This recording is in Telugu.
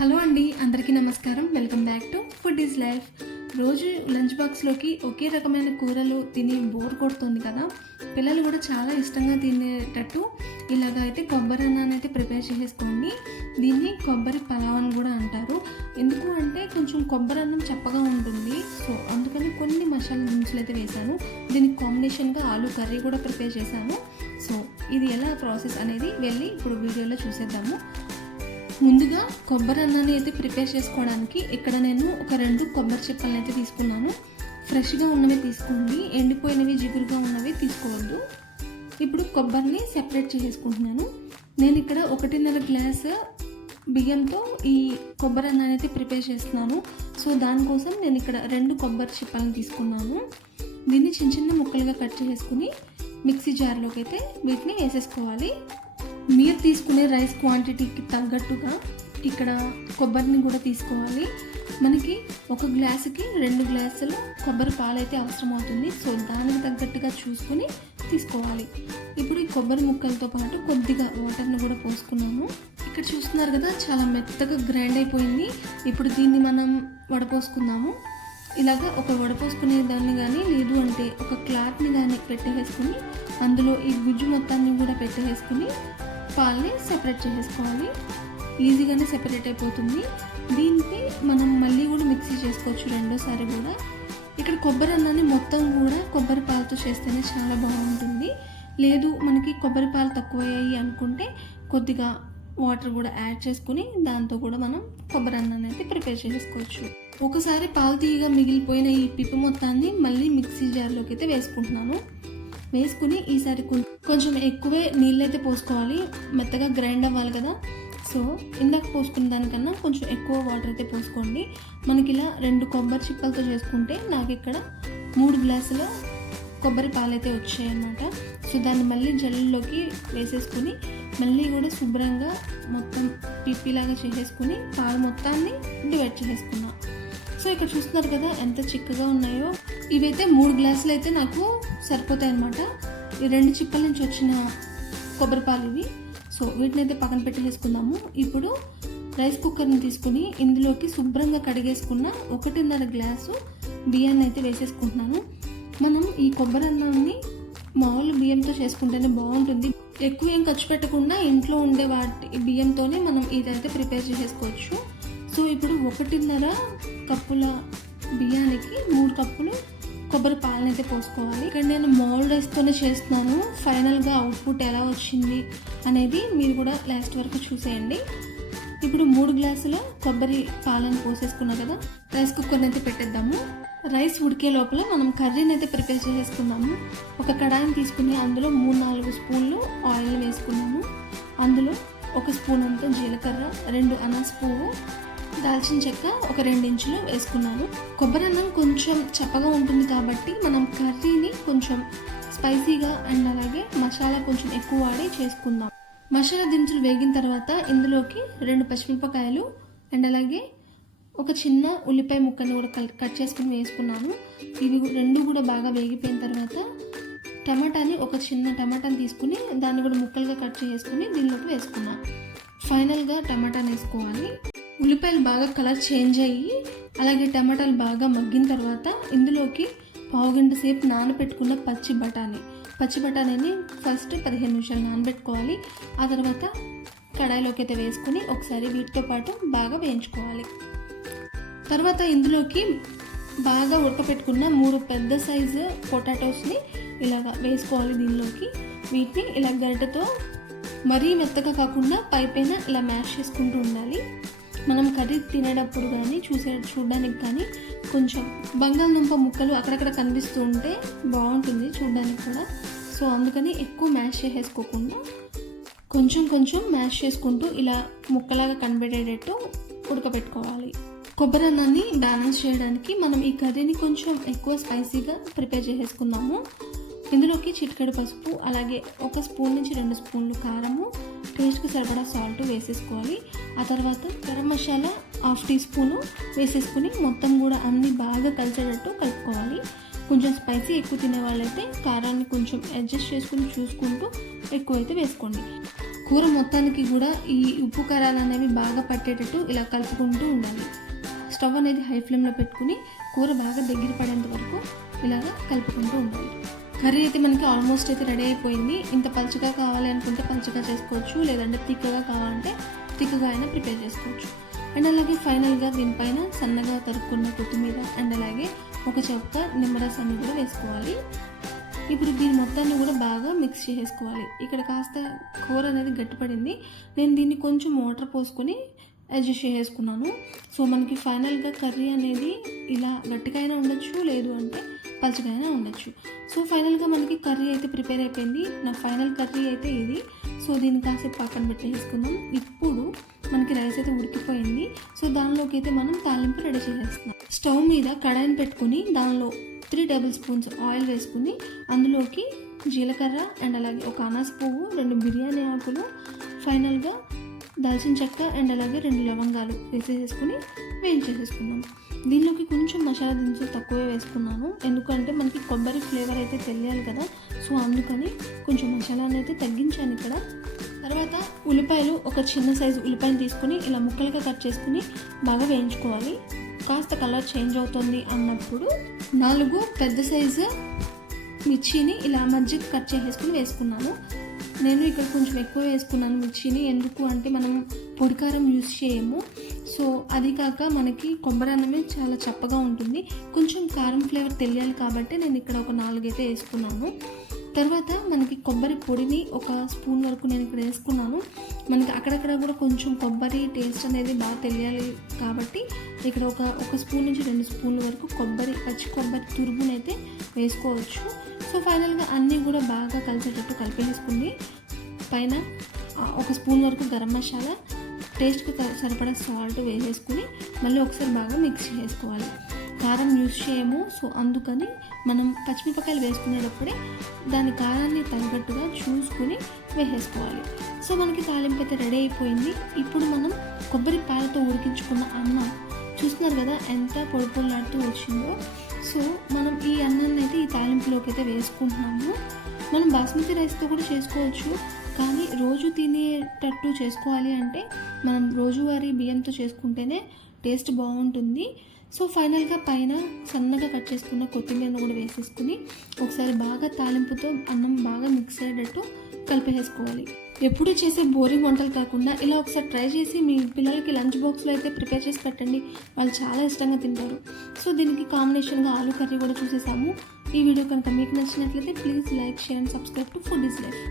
హలో అండి, అందరికీ నమస్కారం. Welcome back to food is life. రోజు లంచ్ బాక్స్లోకి ఒకే రకమైన కూరలు తిని బోర్ కొడుతుంది కదా. పిల్లలు కూడా చాలా ఇష్టంగా తినేటట్టు ఇలాగ అయితే కొబ్బరి అన్నాన్ని అయితే ప్రిపేర్ చేసుకోండి. దీన్ని కొబ్బరి పలావ్ అని కూడా అంటారు. ఎందుకు అంటే కొంచెం కొబ్బరి అన్నం చప్పగా ఉంటుంది, సో అందుకని కొన్ని మసాలా దినుసులు అయితే వేశాను. దీనికి కాంబినేషన్గా ఆలూ కర్రీ కూడా ప్రిపేర్ చేశాను. సో ఇది ఎలా ప్రాసెస్ అనేది వెళ్ళి ఇప్పుడు వీడియోలో చూసేద్దాము. ముందుగా కొబ్బరి అన్నాన్ని అయితే ప్రిపేర్ చేసుకోవడానికి ఇక్కడ నేను ఒక 2 కొబ్బరి చిప్పలను అయితే తీసుకున్నాను. ఫ్రెష్గా ఉన్నవి తీసుకోండి, ఎండిపోయినవి జిగురుగా ఉన్నవి తీసుకోవద్దు. ఇప్పుడు కొబ్బరిని సెపరేట్ చేసుకుంటున్నాను. నేను ఇక్కడ 1.5 గ్లాసు బియ్యంతో ఈ కొబ్బరి అన్నాన్ని అయితే ప్రిపేర్ చేస్తున్నాను. సో దానికోసం నేను ఇక్కడ 2 కొబ్బరి చిప్పలను తీసుకున్నాను. దీన్ని చిన్న చిన్న ముక్కలుగా కట్ చేసుకుని మిక్సీ జార్లోకి అయితే వీటిని వేసేసుకోవాలి. మీరు తీసుకునే రైస్ క్వాంటిటీకి తగ్గట్టుగా ఇక్కడ కొబ్బరిని కూడా తీసుకోవాలి. మనకి 1 గ్లాసుకి 2 గ్లాసులు కొబ్బరి పాలు అయితే అవసరం అవుతుంది. సో దానికి తగ్గట్టుగా చూసుకొని తీసుకోవాలి. ఇప్పుడు ఈ కొబ్బరి ముక్కలతో పాటు కొద్దిగా వాటర్ని కూడా పోసుకున్నాము. ఇక్కడ చూస్తున్నారు కదా, చాలా మెత్తగా గ్రైండ్ అయిపోయింది. ఇప్పుడు దీన్ని మనం వడపోసుకుందాము. ఇలాగా ఒక వడపోసుకునే దాన్ని కానీ లేదు అంటే ఒక క్లాత్ని కానీ పెట్టేసుకుని అందులో ఈ గుజ్జు మొత్తాన్ని కూడా పెట్టేసుకుని పాలని సెపరేట్ చేసేసుకోవాలి. ఈజీగానే సెపరేట్ అయిపోతుంది. దీనికి మనం మళ్ళీ కూడా మిక్సీ చేసుకోవచ్చు రెండోసారి కూడా. ఇక్కడ కొబ్బరి అన్నాన్ని మొత్తం కూడా కొబ్బరి పాలతో చేస్తేనే చాలా బాగుంటుంది. లేదు మనకి కొబ్బరి పాలు తక్కువయ్యాయి అనుకుంటే కొద్దిగా వాటర్ కూడా యాడ్ చేసుకుని దాంతో కూడా మనం కొబ్బరి అన్నాన్ని అయితే ప్రిపేర్ చేసుకోవచ్చు. ఒకసారి పాలు తీయగా మిగిలిపోయిన ఈ పిప్పి మొత్తాన్ని మళ్ళీ మిక్సీ జార్లోకి అయితే వేసుకుంటున్నాను. వేసుకుని ఈసారి కొంచెం ఎక్కువే నీళ్ళు అయితే పోసుకోవాలి, మెత్తగా గ్రైండ్ అవ్వాలి కదా. సో ఇందాక పోసుకున్న దానికన్నా కొంచెం ఎక్కువ వాటర్ అయితే పోసుకోండి. మనకి ఇలా 2 కొబ్బరి చిప్పలతో చేసుకుంటే నాకు ఇక్కడ 3 గ్లాసుల కొబ్బరి పాలు అయితే వచ్చాయి అన్నమాట. సో దాన్ని మళ్ళీ జల్లులోకి వేసేసుకుని మళ్ళీ కూడా శుభ్రంగా మొత్తం పిప్పిలాగా చేసేసుకుని పాలు మొత్తాన్ని డివైడ్ చేసేసుకున్నాం. సో ఇక్కడ చూస్తున్నారు కదా ఎంత చిక్కగా ఉన్నాయో. ఇవైతే 3 గ్లాసులు అయితే నాకు సరిపోతాయి అన్నమాట. ఈ 2 చిప్పల నుంచి వచ్చిన కొబ్బరి పాలు ఇవి. సో వీటిని అయితే పక్కన పెట్టేసుకుందాము. ఇప్పుడు రైస్ కుక్కర్ని తీసుకుని ఇందులోకి శుభ్రంగా కడిగేసుకున్న 1.5 గ్లాసు బియ్యాన్ని అయితే వేసేసుకుంటున్నాను. మనం ఈ కొబ్బరి అన్నాన్ని మామూలు బియ్యంతో చేసుకుంటేనే బాగుంటుంది. ఎక్కువ ఏం ఖర్చు పెట్టకుండా ఇంట్లో ఉండే బియ్యంతోనే మనం ఇదైతే ప్రిపేర్ చేసేసుకోవచ్చు. సో ఇప్పుడు 1.5 కప్పుల బియ్యానికి 3 కప్పులు కొబ్బరి పాలను అయితే పోసుకోవాలి. ఇక్కడ నేను మామూలు రైస్తోనే చేస్తున్నాను. ఫైనల్గా అవుట్పుట్ ఎలా వచ్చింది అనేది మీరు కూడా లాస్ట్ వరకు చూసేయండి. ఇప్పుడు 3 గ్లాసుల కొబ్బరి పాలను పోసేసుకున్నా కదా, రైస్ కుక్కర్ని అయితే పెట్టేద్దాము. రైస్ ఉడికే లోపల మనం కర్రీని అయితే ప్రిపేర్ చేసేసుకుందాము. ఒక కడాయిని తీసుకుని అందులో 3-4 స్పూన్లు ఆయిల్ వేసుకున్నాము. అందులో 1 స్పూన్ అంత జీలకర్ర, 2 అనాస పువ్వు, దాల్చిన చెక్క ఒక 2 ఇంచులు వేసుకున్నాను. కొబ్బరి అన్నం కొంచెం చప్పగా ఉంటుంది కాబట్టి మనం కర్రీని కొంచెం స్పైసీగా అండ్ అలాగే మసాలా కొంచెం ఎక్కువ వాడి చేసుకుందాం. మసాలా దినుసులు వేగిన తర్వాత ఇందులోకి 2 పచ్చిమిరపకాయలు అండ్ అలాగే ఒక చిన్న ఉల్లిపాయ ముక్కని కూడా కట్ చేసుకుని వేసుకున్నాను. ఇవి 2 కూడా బాగా వేగిపోయిన తర్వాత టమాటాని ఒక చిన్న టమాటాని తీసుకుని దాన్ని కూడా ముక్కలుగా కట్ చేసుకుని దీనిలోకి వేసుకున్నాను. ఫైనల్గా టమాటాని వేసుకోవాలి. ఉల్లిపాయలు బాగా కలర్ చేంజ్ అయ్యి అలాగే టమాటాలు బాగా మగ్గిన తర్వాత ఇందులోకి 1/2 గంట సేపు నానబెట్టుకున్న పచ్చి బఠానీని ఫస్ట్ 15 నిమిషాలు నానబెట్టుకోవాలి. ఆ తర్వాత కడాయిలోకి అయితే వేసుకుని ఒకసారి వీటితో పాటు బాగా వేయించుకోవాలి. తర్వాత ఇందులోకి బాగా ఉడకపెట్టుకున్న 3 పెద్ద సైజు పొటాటోస్ని ఇలాగా వేసుకోవాలి. దీనిలోకి వీటిని ఇలా గరిటెతో మరీ మెత్తగా కాకుండా పైపైన ఇలా మ్యాష్ చేసుకుంటూ ఉండాలి. మనం కర్రీ తినేటప్పుడు కానీ చూడడానికి కానీ కొంచెం బంగాళదుంప ముక్కలు అక్కడక్కడ కనిపిస్తూ ఉంటే బాగుంటుంది చూడడానికి కూడా. సో అందుకని ఎక్కువ మ్యాష్ చేసేసుకోకుండా కొంచెం మ్యాష్ చేసుకుంటూ ఇలా ముక్కలాగా కనబడేటట్టు ఉడకబెట్టుకోవాలి. కొబ్బరి అన్నాన్ని బ్యాలెన్స్ చేయడానికి మనం ఈ కర్రీని కొంచెం ఎక్కువ స్పైసీగా ప్రిపేర్ చేసేసుకుందాము. ఇందులోకి చిటికెడు పసుపు, అలాగే 1 స్పూన్ నుంచి 2 స్పూన్లు కారము, టేస్ట్కి సరిపడా సాల్ట్ వేసేసుకోవాలి. ఆ తర్వాత గరం మసాలా 1/2 టీ స్పూను వేసేసుకుని మొత్తం కూడా అన్నీ బాగా కలిసేటట్టు కలుపుకోవాలి. కొంచెం స్పైసీ ఎక్కువ తినే వాళ్ళైతే కారాన్ని కొంచెం అడ్జస్ట్ చేసుకుని చూసుకుంటూ ఎక్కువైతే వేసుకోండి. కూర మొత్తానికి కూడా ఈ ఉప్పు కారాలు అనేవి బాగా పట్టేటట్టు ఇలా కలుపుకుంటూ ఉండాలి. స్టవ్ అనేది హై ఫ్లేమ్లో పెట్టుకుని కూర బాగా దగ్గర పడేంత వరకు ఇలాగా కలుపుకుంటూ ఉండాలి. కర్రీ అయితే మనకి ఆల్మోస్ట్ అయితే రెడీ అయిపోయింది. ఇంత పలుచగా కావాలి అనుకుంటే పలుచగా చేసుకోవచ్చు, లేదంటే తిక్కగా కావాలంటే తిక్కగా అయినా ప్రిపేర్ చేసుకోవచ్చు. అండ్ అలాగే ఫైనల్గా దీనిపైన సన్నగా తరుక్కున్న కొత్తిమీర అండ్ అలాగే ఒక చెక్క నిమ్మరసాన్ని కూడా వేసుకోవాలి. ఇప్పుడు దీని మొత్తాన్ని కూడా బాగా మిక్స్ చేసుకోవాలి. ఇక్కడ కాస్త కూర అనేది గట్టిపడింది. నేను దీన్ని కొంచెం వాటర్ పోసుకొని అడ్జస్ట్ చేసుకున్నాను. సో మనకి ఫైనల్గా కర్రీ అనేది ఇలా గట్టిగా అయినా ఉండొచ్చు, లేదు అంటే పలుచగా అయినా ఉండొచ్చు. సో ఫైనల్గా మనకి కర్రీ అయితే ప్రిపేర్ అయిపోయింది. నా ఫైనల్ కర్రీ అయితే ఇది. సో దీన్ని కాసేపు పక్కన పెట్టేసుకుందాం. ఇప్పుడు మనకి రైస్ అయితే ఉడికిపోయింది. సో దానిలోకి అయితే మనం తాలింపు రెడీ చేసేస్తున్నాం. స్టవ్ మీద కడాయిని పెట్టుకుని దానిలో 3 టేబుల్ స్పూన్స్ ఆయిల్ వేసుకుని అందులోకి జీలకర్ర అండ్ అలాగే ఒక అనాస పువ్వు, 2 బిర్యానీ ఆకులు, ఫైనల్గా దాల్చిన చెక్క అండ్ అలాగే 2 లవంగాలు వేసేసుకుని వేయించేసేసుకున్నాం. దీనిలోకి కొంచెం మసాలా దినుసులు తక్కువే వేసుకున్నాను, ఎందుకంటే మనకి కొబ్బరి ఫ్లేవర్ అయితే తెలియాలి కదా. సో అందుకని కొంచెం మసాలాని అయితే తగ్గించాను ఇక్కడ. తర్వాత ఉల్లిపాయలు, ఒక చిన్న సైజు ఉల్లిపాయలు తీసుకుని ఇలా ముక్కలుగా కట్ చేసుకుని బాగా వేయించుకోవాలి. కాస్త కలర్ చేంజ్ అవుతుంది అన్నప్పుడు 4 పెద్ద సైజు మిర్చిని ఇలా మధ్యకి కట్ చేసేసుకుని వేసుకున్నాను. నేను ఇక్కడ కొంచెం ఎక్కువ వేసుకున్నాను మిర్చిని, ఎందుకు అంటే మనం పొడికారం యూజ్ చేయము. సో అది కాక మనకి కొబ్బరి అన్నమే చాలా చప్పగా ఉంటుంది, కొంచెం కారం ఫ్లేవర్ తెలియాలి కాబట్టి నేను ఇక్కడ ఒక 4 అయితే వేసుకున్నాను. తర్వాత మనకి కొబ్బరి పొడిని ఒక స్పూన్ వరకు నేను ఇక్కడ వేసుకున్నాను. మనకి అక్కడక్కడ కూడా కొంచెం కొబ్బరి టేస్ట్ అనేది బాగా తెలియాలి కాబట్టి ఇక్కడ ఒక స్పూన్ నుంచి 2 స్పూన్ల వరకు పచ్చి కొబ్బరి తురుగునైతే వేసుకోవచ్చు. సో ఫైనల్గా అన్నీ కూడా బాగా కలిసేటట్టు కలిపేసుకుని పైన 1 స్పూన్ వరకు గరం మసాలా, టేస్ట్కి సరిపడా సాల్ట్ వేసేసుకుని మళ్ళీ ఒకసారి బాగా మిక్స్ చేసుకోవాలి. కారం యూజ్ చేయము, సో అందుకని మనం పచ్చిమిరపకాయలు వేసుకునేటప్పుడే దాని కారాన్ని తగ్గట్టుగా చూసుకుని వేసేసుకోవాలి. సో మనకి తాలింపు అయితే రెడీ అయిపోయింది. ఇప్పుడు మనం కొబ్బరి పాలతో ఉడికించుకున్న అన్నం చూస్తున్నారు కదా ఎంత పొడి పొడిలాడుతూ వచ్చిందో. సో మనం ఈ అన్నాన్ని అయితే ఈ తాలింపులోకి అయితే వేసుకుంటున్నాము. మనం బాస్మతి రైస్తో కూడా చేసుకోవచ్చు, కానీ రోజు తినేటట్టు చేసుకోవాలి అంటే మనం రోజువారీ బియ్యంతో చేసుకుంటేనే టేస్ట్ బాగుంటుంది. సో ఫైనల్గా పైన సన్నగా కట్ చేసుకున్న కొత్తిమీరను కూడా వేసేసుకుని ఒకసారి బాగా తాలింపుతో అన్నం బాగా మిక్స్ అయ్యేటట్టు కలిపేసుకోవాలి. ఎప్పుడు చేసే బోరింగ్ వంటలు కాకుండా ఇలా ఒకసారి ట్రై చేసి మీ పిల్లలకి లంచ్ బాక్స్లో అయితే ప్రిపేర్ చేసి పెట్టండి, వాళ్ళు చాలా ఇష్టంగా తింటారు. సో దీనికి కాంబినేషన్గా ఆలూ కర్రీ కూడా చూసేసాము. ఈ వీడియో కనుక మీకు నచ్చినట్లయితే please like, share and subscribe to food is life.